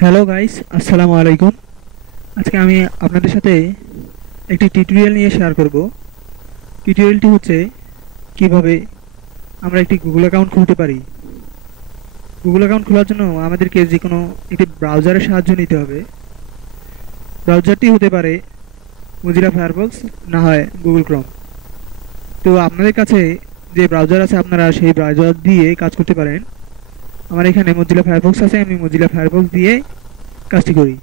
Hello guys, আসসালামু আলাইকুম। আজকে আমি আপনাদের সাথে একটি টিউটোরিয়াল নিয়ে শেয়ার করব। টিউটোরিয়ালটি হচ্ছে কিভাবে আমরা একটি গুগল অ্যাকাউন্ট খুলতে পারি। গুগল অ্যাকাউন্ট খোলার জন্য আমাদেরকে যে কোনো একটি ব্রাউজারের সাহায্য নিতে হবে। ব্রাউজারটি হতে পারে মজিলা ফায়ারফক্স, না হয় গুগল ক্রোম। তো আপনাদের কাছে যে ব্রাউজার আছে আপনারা সেই ব্রাউজার দিয়ে কাজ করতে পারেন। আমার এখানে মজিলা ফায়ারফক্স আছে, আমি মজিলা ফায়ারফক্স দিয়ে কাজটি করি।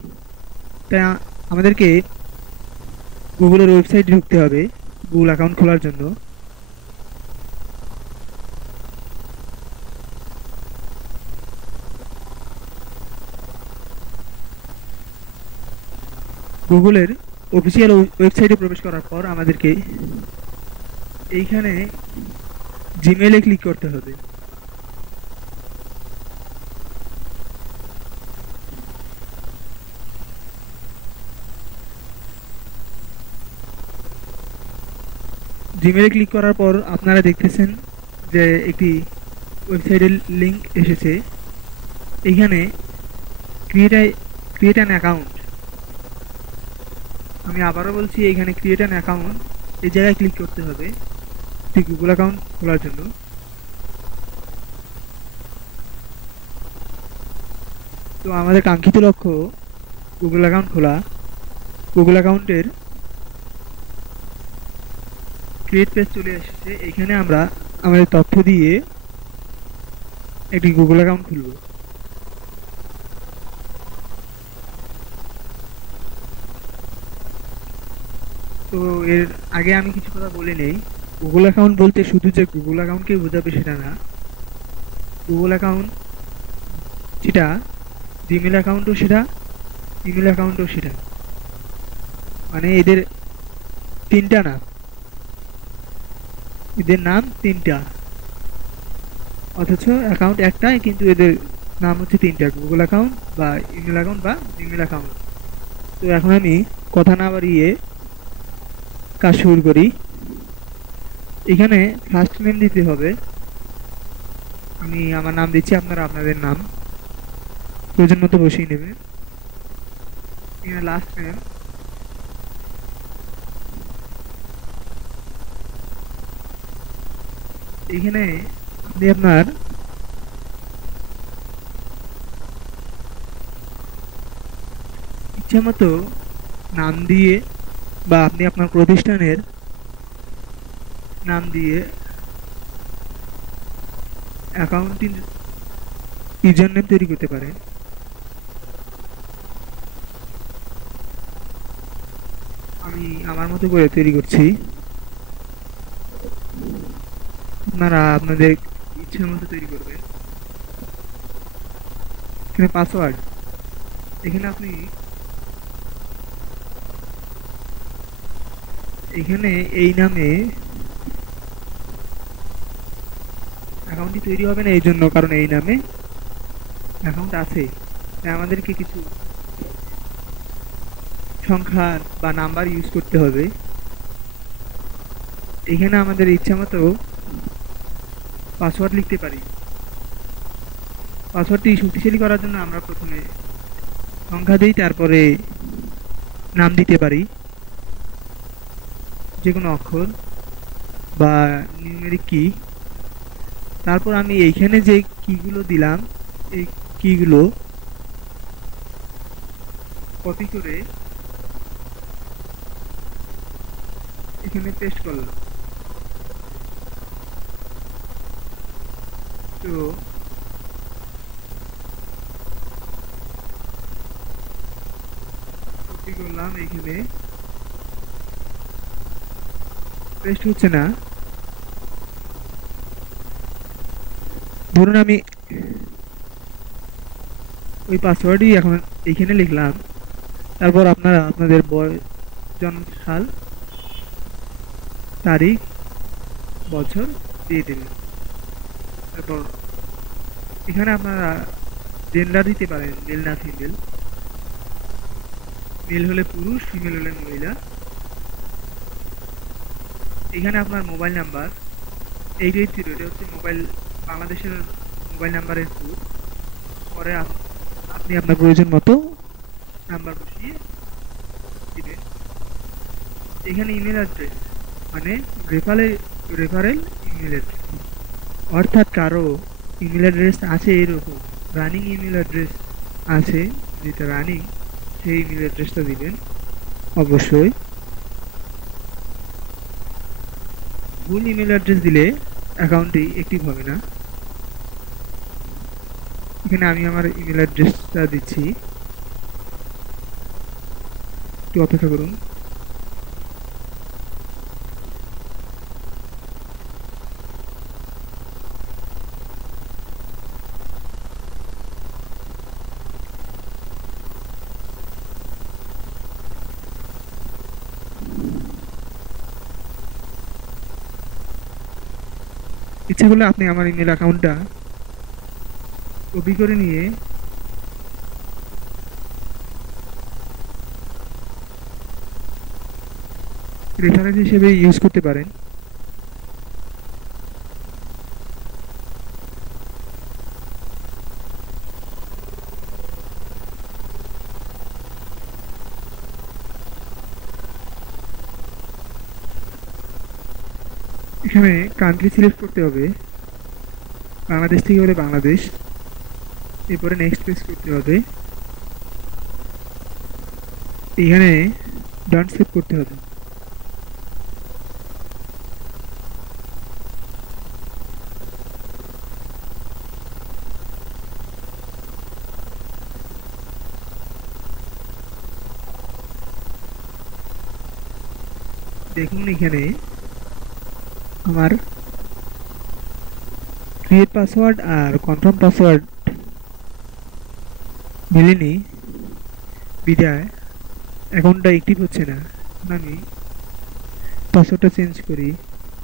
তাই আমাদেরকে গুগলের ওয়েবসাইটে ঢুকতে হবে গুগল অ্যাকাউন্ট খোলার জন্য। গুগলের অফিসিয়াল ওয়েবসাইটে প্রবেশ করার পর আমাদেরকে এইখানে জিমেইলে ক্লিক করতে হবে। জিমেইলে ক্লিক করার পর আপনারা দেখতেছেন যে একটি ওয়েবসাইটের লিংক এসেছে। এইখানে ক্রিয়েট অ্যান অ্যাকাউন্ট, আমি আবারও বলছি এইখানে ক্রিয়েট অ্যান অ্যাকাউন্ট, এই জায়গায় ক্লিক করতে হবে একটি গুগল অ্যাকাউন্ট খোলার জন্য। তো আমাদের কাঙ্ক্ষিত লক্ষ্য গুগল অ্যাকাউন্ট খোলা। গুগল অ্যাকাউন্টের ক্রিয়েট পেজ চলে এসেছে। এইখানে আমরা আমাদের তথ্য দিয়ে একটি গুগল অ্যাকাউন্ট খুলব। তো এর আগে আমি কিছু কথা বলে নেই। গুগল অ্যাকাউন্ট বলতে শুধু যে গুগল অ্যাকাউন্টকে বোঝাবে সেটা না। গুগল অ্যাকাউন্ট যেটা, জিমেল অ্যাকাউন্টও সেটা, ইমেল অ্যাকাউন্টও সেটা। মানে এদের তিনটা নাম, এদের নাম তিনটা, অথচ অ্যাকাউন্ট একটাই, কিন্তু এদের নাম হচ্ছে তিনটা: গুগল অ্যাকাউন্ট বা ইমেল অ্যাকাউন্ট বা জিমেল অ্যাকাউন্ট। তো এখন আমি কথা না বাড়িয়ে কাজ শুরু করি। এখানে ফার্স্ট নেম দিতে হবে। আমি আমার নাম দিচ্ছি, আপনারা আপনাদের নাম প্রয়োজন মতো বসিয়ে নেবে। এখানে লাস্ট নেম, এখানে আপনি আপনার ইচ্ছা মতো নাম দিয়ে বা আপনি আপনার প্রতিষ্ঠানের নাম দিয়ে অ্যাকাউন্টিং ইউজার নেম তৈরি করতে পারেন। আমি আমার মতো করে তৈরি করছি, আপনারা আপনাদের ইচ্ছা মতো তৈরি করবেন। এখানে পাসওয়ার্ড, এখানে আপনি এখানে এই নামে অ্যাকাউন্টটি তৈরি হবে না এই জন্য, কারণ এই নামে অ্যাকাউন্ট আছে। তাই আমাদেরকে কিছু সংখ্যা বা নাম্বার ইউজ করতে হবে। এখানে আমাদের ইচ্ছা মতো পাসওয়ার্ড লিখতে পারি। পাসওয়ার্ডটি শক্তিশালী করার জন্য আমরা প্রথমে সংখ্যা দিই, তারপরে নাম দিতে পারি, যে কোনো অক্ষর বা নিউমেরিক কি। তারপর আমি এইখানে যে কিগুলো দিলাম, এই কিগুলো কপি করে এখানে পেস্ট করলাম। তো কপি করলাম, এখানে পেস্ট হচ্ছে না। ধরুন আমি ওই পাসওয়ার্ডই এখন এইখানে লিখলাম। তারপর আপনারা আপনাদের জন্ম সাল, তারিখ, বছর দিয়ে দেবেন। তারপর এখানে আপনারা জেন্ডার দিতে পারেন, মেল না ফিমেল। মেল হলে পুরুষ, ফিমেল হলে মহিলা। এখানে আপনার মোবাইল নাম্বার 880, এটা হচ্ছে মোবাইল, বাংলাদেশের মোবাইল নাম্বারের কোড। পরে আপনি আপনার প্রয়োজন মতো নাম্বার বসিয়ে দিবেন। এখানে ইমেল অ্যাড্রেস মানে রেফারেল ইমেল অ্যাড্রেস, অর্থাৎ কারো ইমেল অ্যাড্রেস আছে এরকম রানিং ইমেল অ্যাড্রেস আছে, যেটা রানিং সেই ইমেল অ্যাড্রেসটা দিবেন অবশ্যই। ভুল ইমেল অ্যাড্রেস দিলে অ্যাকাউন্টটি অ্যাক্টিভ হবে না। এখানে আমি আমার ইমেল অ্যাড্রেসটা দিচ্ছি, একটু অপেক্ষা করুন। ইচ্ছা করলে আপনি আমার ইমেল অ্যাকাউন্টটা কপি করে নিয়ে রেফারেন্স হিসেবে ইউজ করতে পারেন। এখানে কান্ট্রি সিলেক্ট করতে হবে, বাংলাদেশ থেকে হলে বাংলাদেশ, এরপরে নেক্সট পেজ করতে হবে। এখানে ডন সেভ করতে হবে। দেখুন এখানে আমার ক্রিয়েট পাসওয়ার্ড আর কনফার্ম পাসওয়ার্ড মিলেনি, বিদায় অ্যাকাউন্টটা অ্যাক্টিভ হচ্ছে না। আমি পাসওয়ার্ডটা চেঞ্জ করি,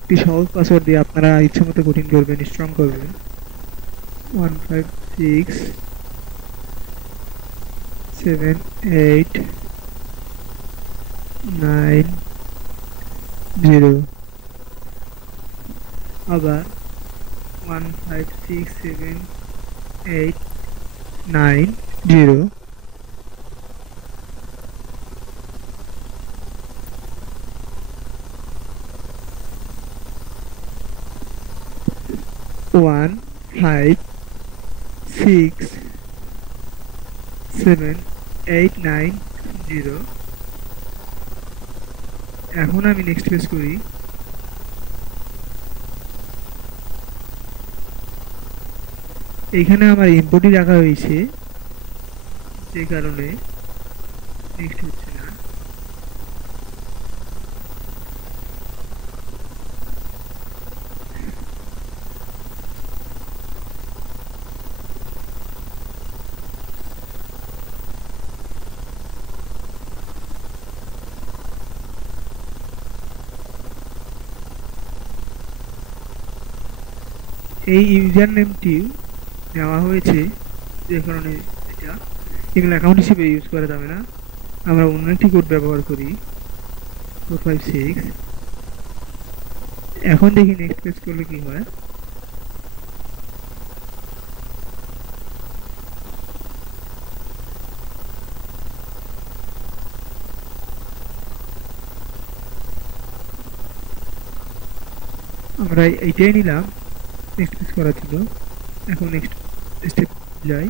একটি সহজ পাসওয়ার্ড দিয়ে আপনারা ইচ্ছা মতো কঠিন করবেন, স্ট্রং করবেন। 1567890, আবার 1567890, 1567890। এখন আমি নেক্সট পেজ করি। এইখানে আমার ইনপুটই রাখা হয়েছে, যে কারণে নেক্সট হচ্ছে না। এই ইউজার নেমটি নেওয়া হয়েছে, যে কারণে এটা ইমেল অ্যাকাউন্ট হিসেবে ইউজ করা যাবে না। আমরা অন্য একটি কোড ব্যবহার করি, 456। এখন দেখি নেক্সট পেজ করলে কি হয়। আমরা এইটাই নিলাম নেক্সট পেজ করার জন্য। এখন নেক্সট স্টেপ যাই।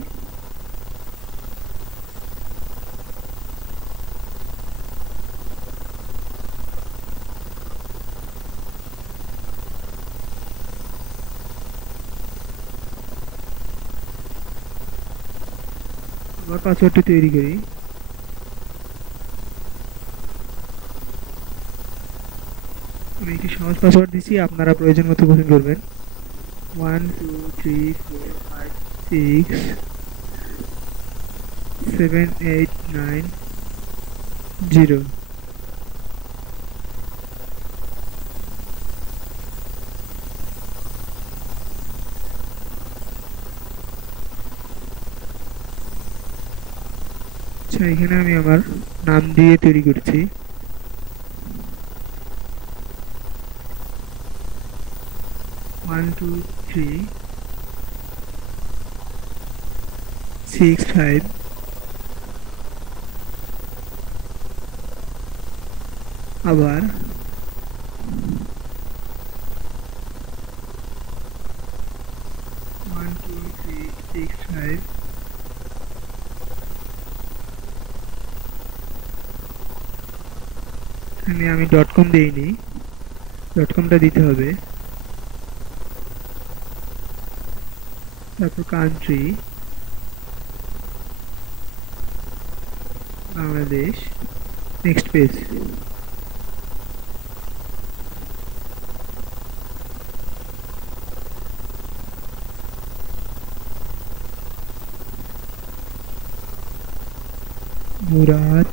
আমার পাসওয়ার্ডটি তৈরি করি। আমি একটি সহজ পাসওয়ার্ড দিচ্ছি, আপনারা প্রয়োজন মতো গঠন করবেন। 123456789 আচ্ছা, এখানে আমি আমার নাম দিয়ে তৈরি করছি। 12365 আবার 1 2 3 6 5 এখানে আমি .com দেইনি, .comটা দিতে হবে। তারপর country Bangladesh, next page. Murad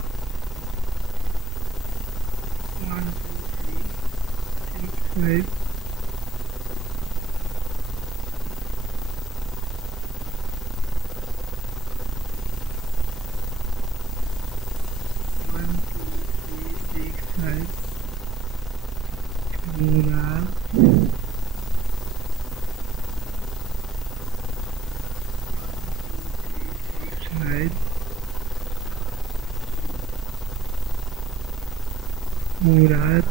1 2 3 6 5 1 2 3 6 5 Murad 5 Murad.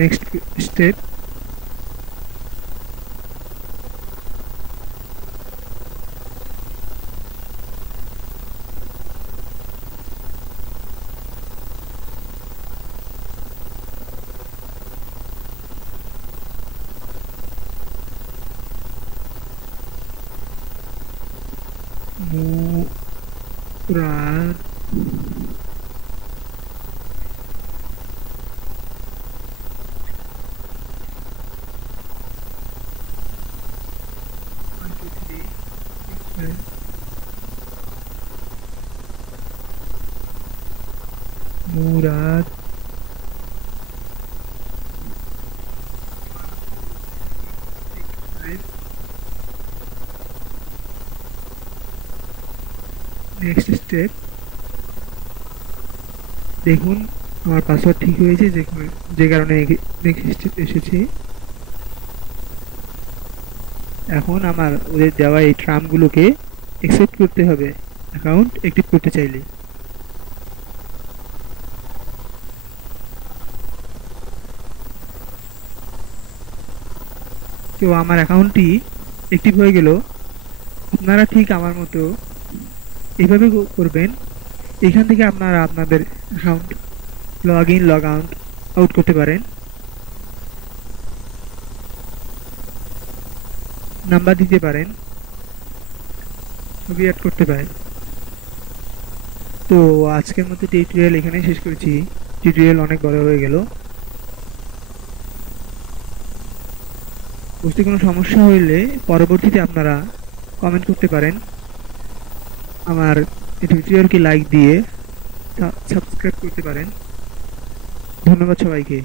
Next step, Murad Murad next step. দেখুন আমার পাসওয়ার্ড ঠিক হয়েছে, যে কারণে নেক্সট স্টেপ এসেছি। এখন আমার ওদের দেওয়া এই টার্মগুলোকে অ্যাকসেপ্ট করতে হবে অ্যাকাউন্ট অ্যাক্টিভ করতে চাইলে। তো আমার অ্যাকাউন্টটি অ্যাক্টিভ হয়ে গেল। আপনারা ঠিক আমার মতো এভাবে করবেন। এখান থেকে আপনারা আপনাদের account log in log out করতে পারেন, নাম্বার দিতে পারেন, ছবি অ্যাড করতে পারেন। তো আজকের মতো টিউটোরিয়াল এখানেই শেষ করেছি। টিউটোরিয়াল অনেক বড় হয়ে গেল। বুঝতে কোনো সমস্যা হইলে পরবর্তীতে আপনারা কমেন্ট করতে পারেন। আমার এই টিউটোরিয়ালকে লাইক দিয়ে সাবস্ক্রাইব করতে পারেন। ধন্যবাদ সবাইকে।